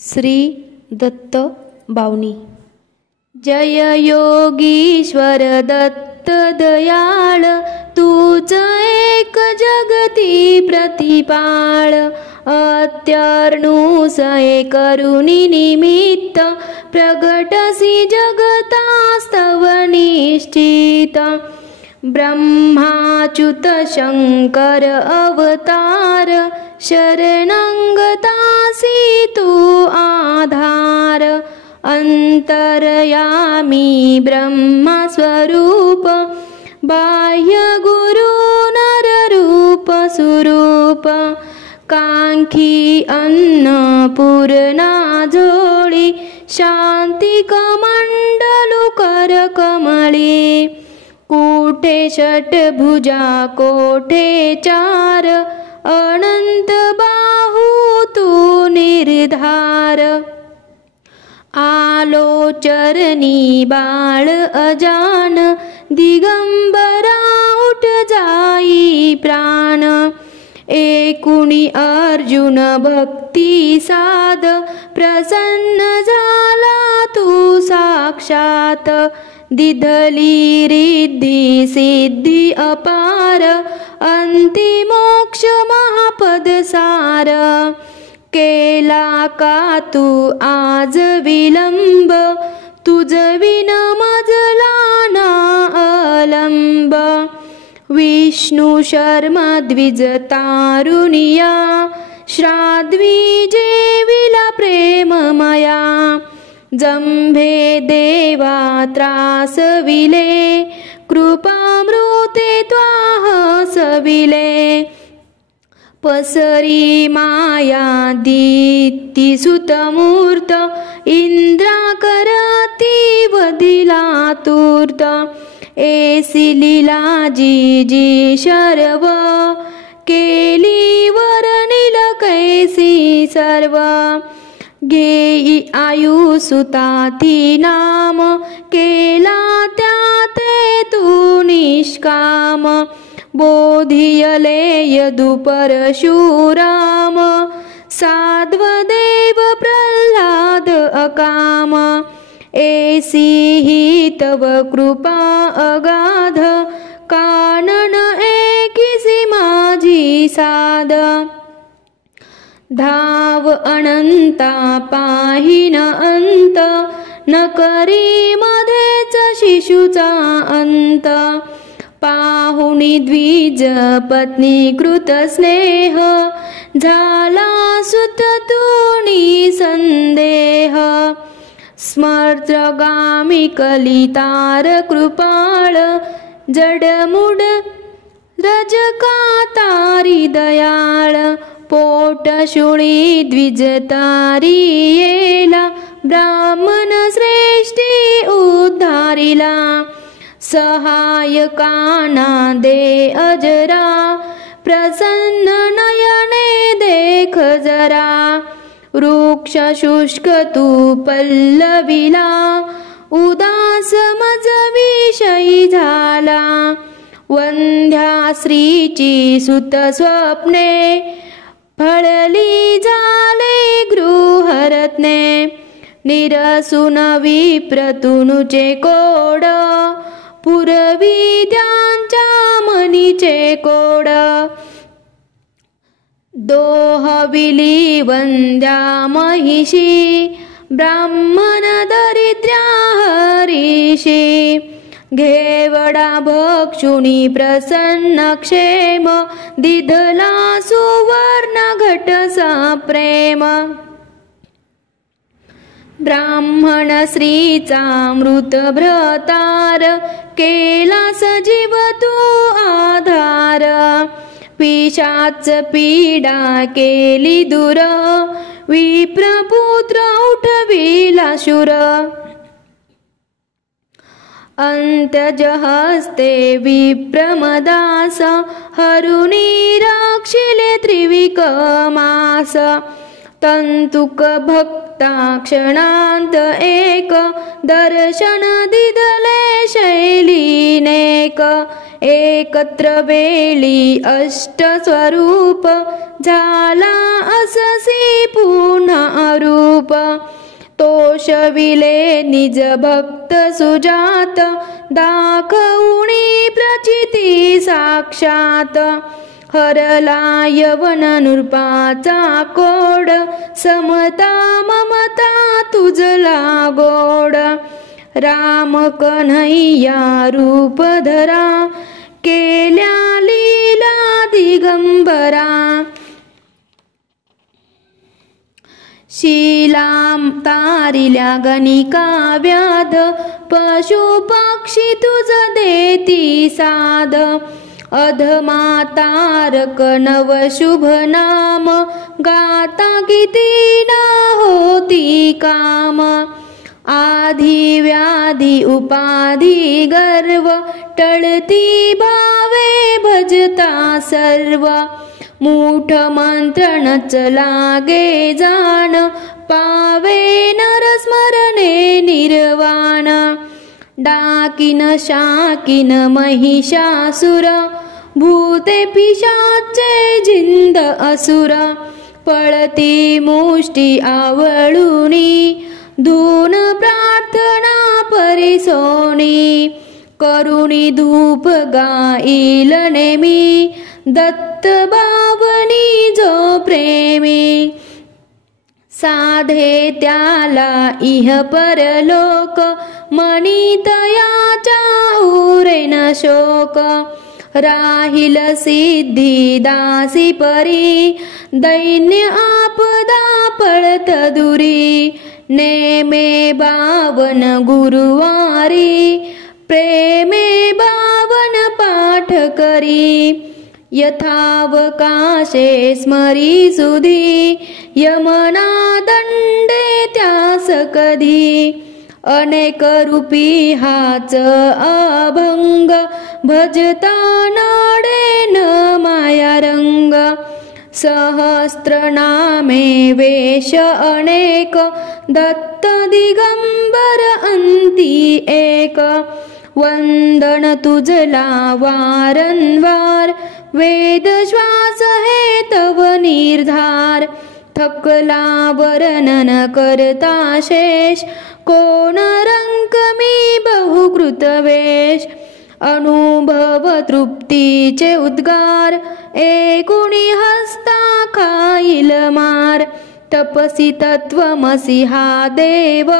श्री दत्त बावनी। जय योगीश्वर दत्त दयाळ, तूच एक जगती प्रतिपाळ। अत्यार्णुसये करुणी निमित्त, प्रगटसी जगतास्तव निश्चित। ब्रह्माच्युत शंकर अवतार, शरणंगतासी तू आधार। अंतर्यामी ब्रह्मस्वरूप, बाह्य गुरु नररूप सुरूप। कांखी अन्नपूर्णा जोळी, शांतिक मंडलु कर कमळी। कोठे षट्भुजा कोठे चार, अनंत बाहू तू निर्धार। आलोचरणी बाळ अजान, दिगंबरा उठ जाई प्राण। एकुणी अर्जुन भक्ती साध, प्रसन्न झाला तू साक्षात। दिधली रिद्धी सिद्धी अपार, अंतिमोक्ष महापद सार। केला का तू आज विलंब, तुझ विन मजला ना अलंब। विष्णु शर्मा द्विज तारुणिया, श्राद्वी जेविला प्रेममया। जंभे देवा त्रासविले, कृपामृते त्वाह सविले। पसरी माया दीप्ती सुतमूर्त, इंद्राकरती वदिला तूर्त। एसी लीला जी जी शर्व, केली वरनिल कैसी सर्व। घेई आयुसुताती नाम, केला त्याते तू निष्काम। बोधियले यदुपरशुराम, साध्वदेव प्रल्हाद अकाम। एसी ही तव कृपा अगाध, कानन एकिसी माझी साध। धाव अनंता पाहिन अंत, न करी मध्येच शिशुचा अंत। पाहुणी द्विज पत्नी कृत स्नेह, झाला सुत तूणी संदेह। स्मर्त्रगामी कलितार कृपाळ, जडमुड रजकातारी दयाळ। पोटशुळी द्विज तारी येला, ब्राह्मण श्रेष्ठी उद्धारिला। सहायकाना दे अजरा, प्रसन्न नयने देख जरा। वृक्ष शुष्क तू पल्लविला, उदास मज विषयी झाला। वंध्या स्त्रीची सुत स्वप्ने, फळली झाले गृहरत्ने। निरसून विप्रतुनुचे कोड, पुरवी त्यांच्या मनीचे कोड। दोहविली वंद्या महिषी, ब्राह्मण दरिद्र्या हरीशी। घेवडा भक्षुणी प्रसन्न क्षेम, दिधला सुवर्ण घटसा प्रेम। ब्राह्मण स्त्रीचा मृत भ्रतार, केला सजीव तू आधार। पिशाच पीडा केली दूर, विप्रपुत्र उठविला शूर। अंत्यज हस्ते विप्रमदास, हरुणी रक्षिले त्रिविक्रमास। तंतुक भक्ता क्षणांत एक, दर्शन दिदले शैलीनेक। एकत्र वेळी अष्टस्वरूप झाला अससी पुन्हा रूप तोषविले निज भक्त सुजात दाखवुनी प्रचिती साक्षात हरला यवन नृपाचा कोड समता ममता तुझला गोड राम कन्हैया रूप धरा केल्या लीला दिगंबरा शीलाम तारिल्या गणिका व्याध पशु पक्षी तुझ देती साध अधमा तारक नव शुभ नाम गाता किती न होती काम आधी व्याधी उपाधी गर्व टळती भावे भजता सर्व मूठ मंत्रणच लागे जाण पावे नरस्मरणे निर्वाण डाकिन शाकिन महिषासुर भूते पिशाचे जिंद असुर पळती मुष्टी आवळुनी धून प्रार्थना परिसोनी करुणी धूप गाईल नेमी दत्त बावनी जो प्रेमी साधे त्याला इह परलोक मनितयाच्या उरेन शोक राहिल सिद्धी दासी परी दैन्य आपदा पळत दुरी नेमे बावन गुरुवारी प्रेमे बावन पाठ करी यथावकाशे स्मरी सुधी यमना दंडे त्यास कधी अनेक रूपी हाच अभंग भजता नाडे न माया रंग सहस्त्र नामे वेश अनेक दत्त दिगंबर अंती एक वंदन तुझला वारंवार वेद श्वास हे तव निर्धार थकला वर्णन करता शेष कोण रंक मी बहुकृत वेश अनुभव तृप्तीचे उद्गार एकुणी हस्ता खाईल मार तपसी तत्वमसी हा देव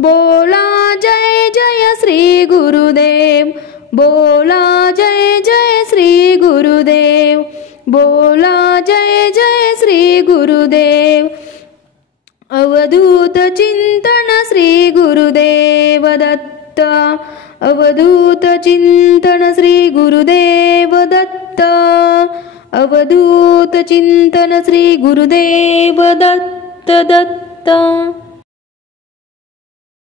बोला जय जय श्री गुरुदेव बोला जय जय श्री गुरुदेव बोला जय जय श्री गुरुदेव अवधूत चिंतन श्री गुरुदेव दत्त अवधूत चिंतन श्री गुरुदेव दत्त अवधूत चिंतन श्री गुरुदेव दत्त दत्त